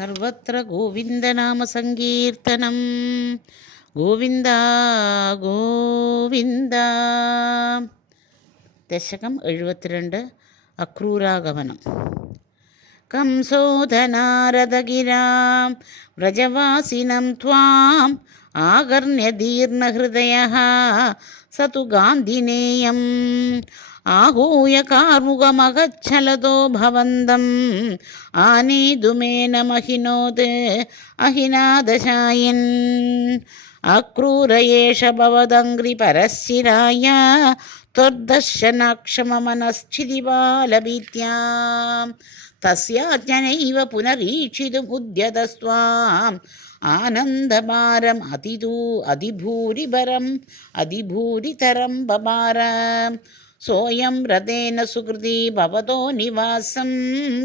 സർവത്ര ഗോവിന്ദനാമസങ്കീർത്തനം. ഗോവിന്ദ ഗോവിന്ദ. ദശകം 72. അക്രൂരാഗമനം. കംസോധനാരദഗിരാം വ്രജവാസിനം ത്വാം ആകർണ്യദീർണഹൃദയഃ സ തു ഗാന്ധിനേയം आहूय कार्मुकमगच्छलतो भवन्दम् आनेतुमेन महिनोत् अहिनादशायन् अक्रूर एष भवदङ्घ्रिपरशिराय त्वद्दर्शनाक्षममनश्चिदिबालभीत्यां तस्याज्ञनैव पुनरीक्षितुमुद्यतस्त्वाम् आनन्दभारम् अधिभूरितरं बभार सोऽयं रथेन सुकृती भवतो निवासं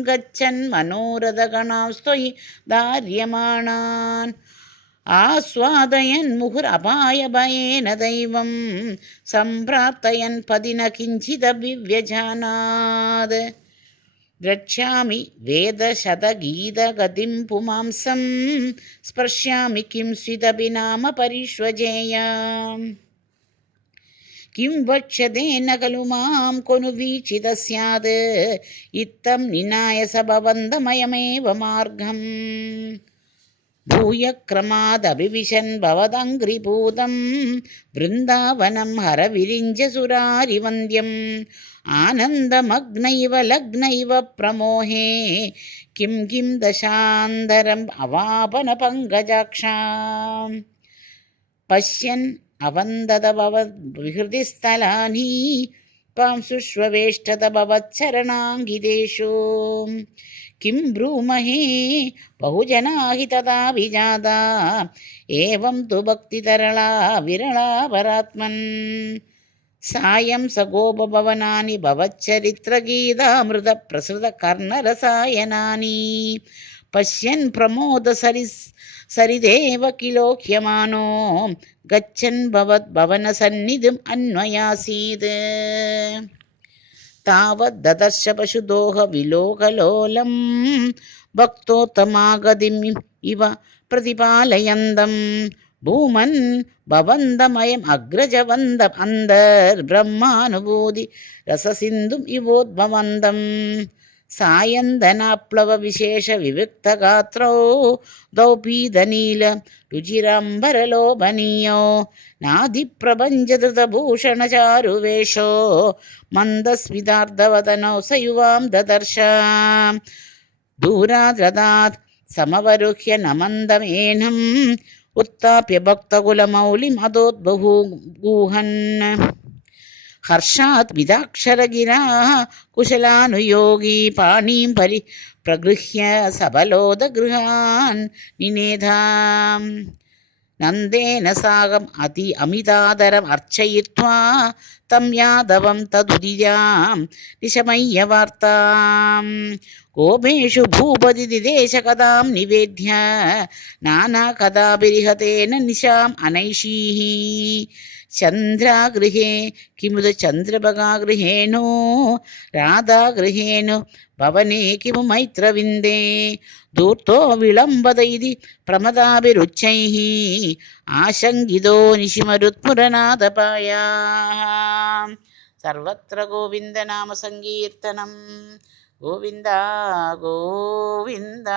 गच्छन् मनोरथगणांस्त्वयि धार्यमाणान् आस्वादयन् मुहुरपायभयेन दैवं सम्प्रार्थयन् पदि न किञ्चिदभिव्यजानात् द्रक्ष्यामि वेदशतगीतगतिं पुमांसं स्पृश्यामि किं स्विदपि नाम परिष्वजेयाम् किं वक्ष्यतेन खलु मां कोनु वीक्षितः स्यात् इत्थं निनाय स भवन्तमयमेव मार्गम् भूयक्रमादभिविशन् भवदङ्घ्रिपूतं वृन्दावनं हरविरिञ्जसुरारिवन्द्यम् आनन्दमग्नैव लग्नैव प्रमोहे किं दशान्तरम् अवापनपङ्कजाक्षाम् पश्यन् अवन्दत भवद्विहृदिस्थलानि पांसुष्वेष्टत भवच्चरणाङ्गितेषु किं ब्रूमहे बहुजनाहि तथा विजाता एवं तु भक्तितरला विरला परात्मन् सायं स गोपभवनानि भवच्चरित्रगीतामृतप्रसृतकर्णरसायनानि पश्यन् प्रमोदसरिदेव किलोक्यमानो गच्छन् भवद्भवनसन्निधिम् अन्वयासीत् तावत् ददर्श पशुदोह विलोकलोलं भक्तोत्तमागतिम् इव प्रतिपालयन्तम् भूमन् भवन्तमयम् अग्रजवन्दम् अन्तर्ब्रह्मानुभूति रससिन्धुम् इवोद्भवन्तम् सायन्दनाप्लव विशेष विविक्तगात्रौ दौपीदनील रुचिराम्बरलोभनीयो नादिप्रपञ्चधृतभूषणचारुवेषो मन्दस्मितार्धवदनौ स युवां ददर्श दूराद्रदात् समवरुह्य नमन्दमेनम् उत्थाप्य भक्तकुलमौलिम् अदोद्बहूगूहन् हर्षात् विदाक्षरगिराः कुशलानुयोगी पाणिं प्रगृह्य सबलोदगृहान् निनेधाम् नन्देन साकम् अमितादरम् अर्चयित्वा तं यादवं तदुदितां निशमय्य वार्ताम् गोपेषु भूपति दिदेशकथां निवेद्य नानाकथाभिरिहतेन निशाम् अनैषीः चन्द्रागृहे किमुद चन्द्रभगागृहेणो राधागृहेण भवने किमु मैत्रविन्दे धूर्तो विलम्बत इति प्रमदाभिरुच्चैः आशङ्कितो निशिमरुत्पुरनादपायाः सर्वत्र गोविन्दनामसङ्कीर्तनं गोविन्द गोविन्द।